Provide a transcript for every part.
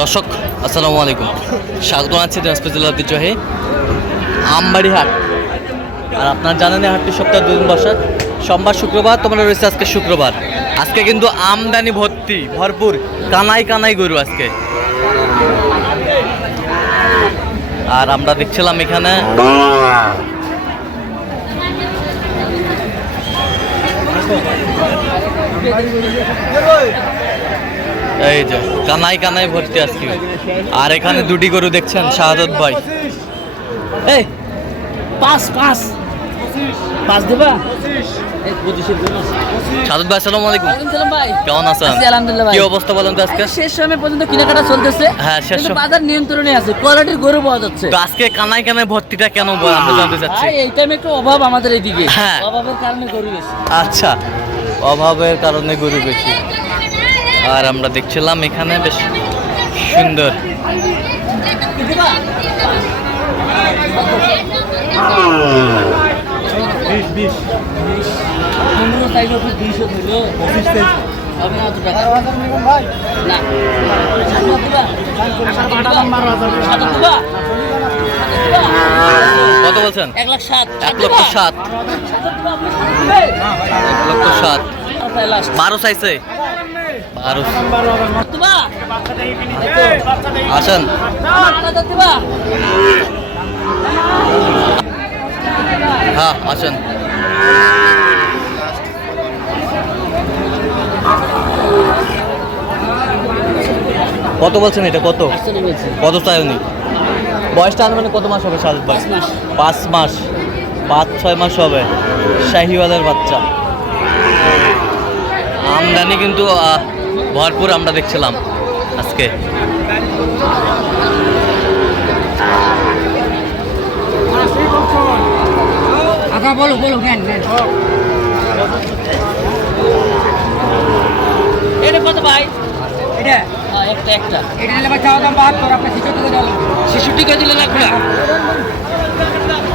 দর্শক, আসসালামু আলাইকুম। স্বাগত আছি দিনাজপুর জেলার ঐতিহ্যহে আমবাড়ি হাট। আর আপনার জানেন হাটটি সপ্তাহে দুদিন বসে। সোমবার, শুক্রবার তোমরা রয়েছে আজকে শুক্রবার। আজকে কিন্তু আমদানি ভর্তি, ভরপুর, কানাই কানাই গরু আজকে। আর আমরা দেখছিলাম এখানে এই যে কানাই কানাই ভর্তি আজকে। আর এখানে দুটি গরু দেখছেন শাহাদত ভাই। এই পাঁচ পাঁচ পাঁচ দেবা? এই পঁচিশের জন্য। শাহাদত ভাই আসসালামু আলাইকুম। ভাই। কেমন আছেন? আলহামদুলিল্লাহ ভাই। কি অবস্থা বলেন তো আজকে? শেষ সময় পর্যন্ত কেনাকাটা চলতেছে। হ্যাঁ, শেষ কিন্তু সম- বাজার নিয়ন্ত্রণে আছে কোয়ালিটির গরু পাওয়া যাচ্ছে। তো আজকে কানাই কানাই ভর্তিটা কেন বল- আমরা জানতে চাচ্ছি। এই টাইমে একটু অভাব আমাদের এইদিকে হ্যাঁ। অভাবের কারণে গরু বেশি। আচ্ছা অভাবের কারণে গরু বেশি। আর আমরা দেখছিলাম এখানে বেশ সুন্দর? কত বলছেন? এক লাখ সাত। এক লক্ষ সাত। এক লক্ষ সাত। বারো চাইছে আসেন। হ্যাঁ আসেন। কত বলছেন এটা? কত? কত চাই উনি? বয়সটা আনুমানিক কত মাস হবে সাল ভাই? পাঁচ মাস। পাঁচ ছয় মাস হবে। শাহিওয়ালের বাচ্চা। আমদানি কিন্তু ভরপুর আমরা দেখছিলাম আজকে। আঁকা বলো বলো এটা কত ভাই? এটা? হ্যাঁ, একটা একটা। এটা নিলে দাম বাহাত্তর আপনার দিলে লাগবে না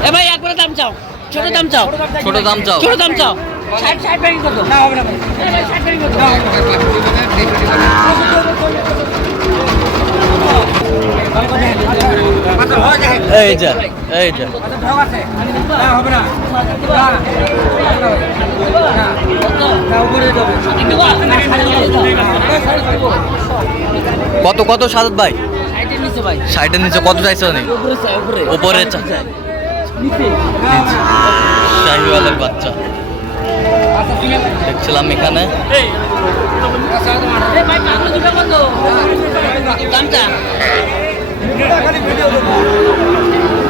এ ভাই একবারে দাম চাও। ছোট দাম চাও। ছোট দাম চাও। ছোট দাম চাও। ষাট ষাট ব্যাংক কত? না হবে না ভাই এ ভাই, ষাট ব্যাংক কত? না হবে না। এই যে এই যে। কত কত সাদত ভাই সাইডের নিচে কত চাইছে উনি উপরে শাহিওয়ালের বাচ্চা। দেখছিলাম এখানে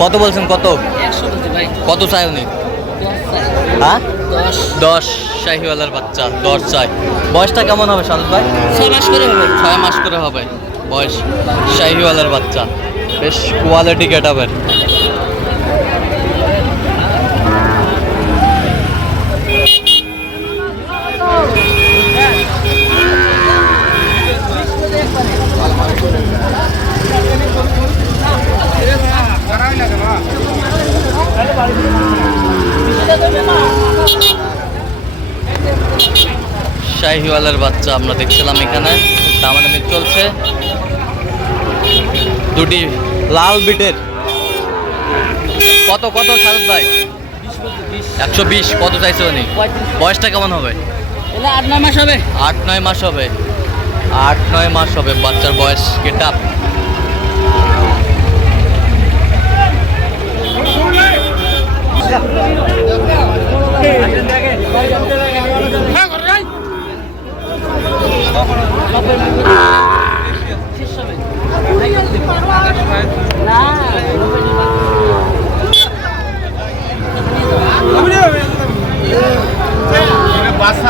কত বলছেন কত? কত চাই উনি? হ্যাঁ? দশ। দশ শাহিওয়ালার বাচ্চা দশ চাই। বয়সটা কেমন হবে সাদত ভাই? ছয় মাস করে হবে। ছয় মাস করে হবে। বয়স শাহিওয়ালার বাচ্চা। বেশ কোয়ালিটি গেটাবের শাহিওয়ালের বাচ্চা আমরা দেখছিলাম এখানে। দামাদামি চলছে। দুটি লাল বিটের। কত কত সারদ ভাই? একশো বিশ কত চাইছে উনি? বয়সটা কেমন হবে? আট নয় মাস হবে। আট নয় মাস হবে। আট নয় মাস হবে। বাচ্চার বয়স গেট আপ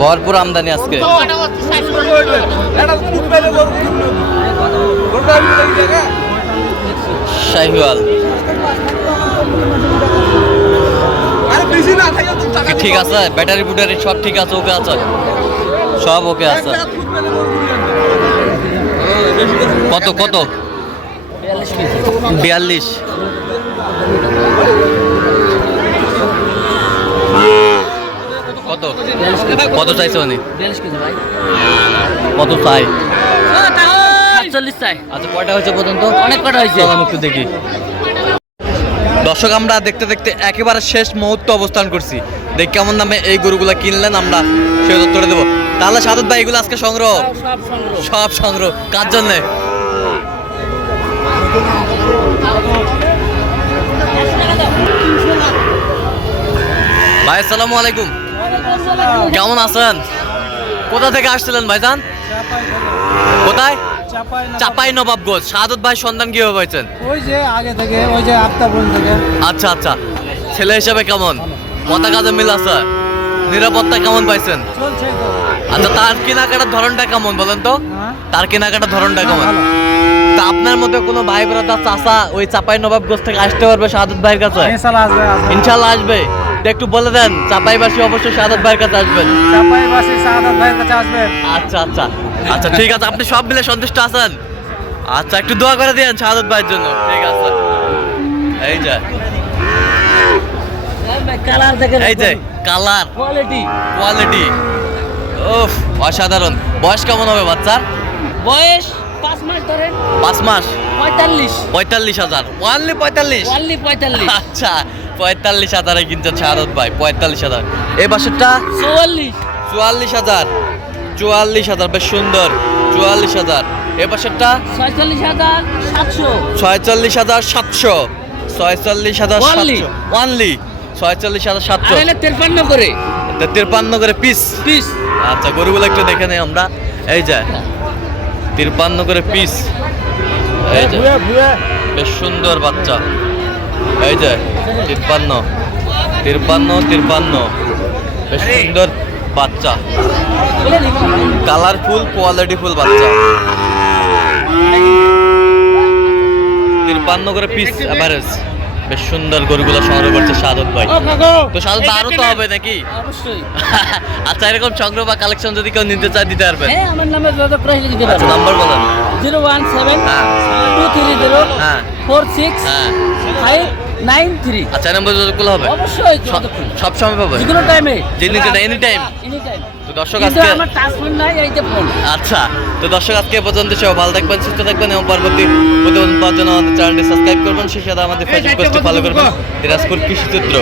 ভরপুর আমদানি আজকে। শাহিওয়াল। ঠিক আছে ব্যাটারি বুটারি সব ঠিক আছে, ওকে আছে। সব ওকে আছে। কত কত? বিয়াল্লিশ। কত চাইছে উনি? কত চাই? সাতচল্লিশ চাই। আচ্ছা কয়টা হয়েছে পর্যন্ত? অনেক কটা হয়েছে। একটু দেখি। দর্শক আমরা দেখতে দেখতে একেবারে শেষ মুহূর্তে অবস্থান করছি। দেখ কেমন দামে এই গরুগুলা কিনলেন আমরা সে উত্তরে দেবো। তাহলে সাদত ভাই এগুলো আজকে সংগ্রহ? সব সংগ্রহ। সব সংগ্রহ। কার জন্য? ভাই আসসালামু আলাইকুম। কেমন আছেন? কোথা থেকে আসছিলেন ভাইজান? কোথায়? চাপাই নবাবগঞ্জ সাদত ভাই সন্ধান কীভাবে পাইছেন? ওই যে আগে থেকে ওই যে আফতাবন থেকে। আচ্ছা আচ্ছা। ছেলে হিসাবে কেমন? পতাকাতে মিল আছে নিরাপত্তা কেমন পাইছেন? আচ্ছা তার কেনাকাটার ধরনটা কেমন বলেন তো? হ্যাঁ? তার কেনাকাটার ধরনটা কেমন? ভালো। তা আপনার মধ্যে কোনো ভাই ব্রাদার চাচা ওই চাপাই নবাবগঞ্জ থেকে আসতে পারবে সাদত ভাইয়ের কাছে? ইনশাল্লাহ আসবে? একটু বলে দেন চাপাইবাসী অবশ্যই সাদত ভাইয়ের কাছে আসবেন। চাপাই বাসি ভাইয়ের কাছে আসবে। আচ্ছা আচ্ছা। আচ্ছা ঠিক আছে আপনি সব মিলে সন্তুষ্ট আছেন? আচ্ছা একটু দোয়া করে দিয়েন শাহাদত ভাইয়ের জন্য। ঠিক আছে। এই যে। কালার দেখে এই যে কালার। কোয়ালিটি। কোয়ালিটি। উফ অসাধারণ। বয়স কেমন হবে বাচ্চার বয়স পাঁচ মাস ধরেন। পাঁচ মাস? পঁয়তাল্লিশ। পঁয়তাল্লিশ হাজার। ওয়ানলি পঁয়তাল্লিশ? ওয়ানলি পঁয়তাল্লিশ। আচ্ছা। পঁয়তাল্লিশ হাজারে কিনছেন শাহাদত ভাই পঁয়তাল্লিশ হাজার। এই বাসেরটা? চুয়াল্লিশ। চুয়াল্লিশ হাজার। চুয়াল্লিশ হাজার বেশ সুন্দর। চুয়াল্লিশ হাজার। এ পাশেরটা ছয়চল্লিশ হাজার সাতশো। ছয়চল্লিশ হাজার সাতশো। ছয়চল্লিশ হাজার Only? সাতশো। ওয়ানলি ছয়চল্লিশ হাজার সাতশো। তেরপান্ন করে। তিরপান্ন করে পিস পিস আচ্ছা গরুগুলো একটু দেখে নেই আমরা। এই যে তিরপান্ন করে পিস এই যে বেশ সুন্দর বাচ্চা। এই যে তিপ্পান্ন। তিপ্পান্ন তিপ্পান্ন। বেশ সুন্দর বাচ্চা। কালারফুল কোয়ালিটি ফুল বাচ্চা। তিপ্পান্ন করে পিস অ্যাভারেজ বেশ সুন্দর গরুগুলো সংগ্রহ করছে সাদত ভাই। তো সাদত ভাই আরও তো হবে নাকি? অবশ্যই। আচ্ছা এরকম সংগ্রহ বা কালেকশন যদি কেউ নিতে চায় দিতে পারবে হ্যাঁ আমার নামে যোগাযোগ করে দিতে পারবে নাম্বার বলেন। জিরো ওয়ান সেভেন হ্যাঁ। টু থ্রি জিরো হ্যাঁ। ফোর সিক্স হ্যাঁ। Five nine three. আচ্ছা নম্বর যতগুলো হবে? অবশ্যই সব- সময় পাবো? যে কোনো টাইমে যে এনি টাইম এনি টাইম তো দর্শক আজকে আমার নাই এই যে ফোন আচ্ছা তো দর্শক আজকে পর্যন্ত সব ভালো থাকবেন সুস্থ থাকবেন এবং পরবর্তী প্রতিবেদন পাওয়ার জন্য আমাদের চ্যানেলটি সাবস্ক্রাইব করবেন সেই সাথে আমাদের ফেসবুক পেজটি ফলো করবেন। দিনাজপুর কৃষি চিত্র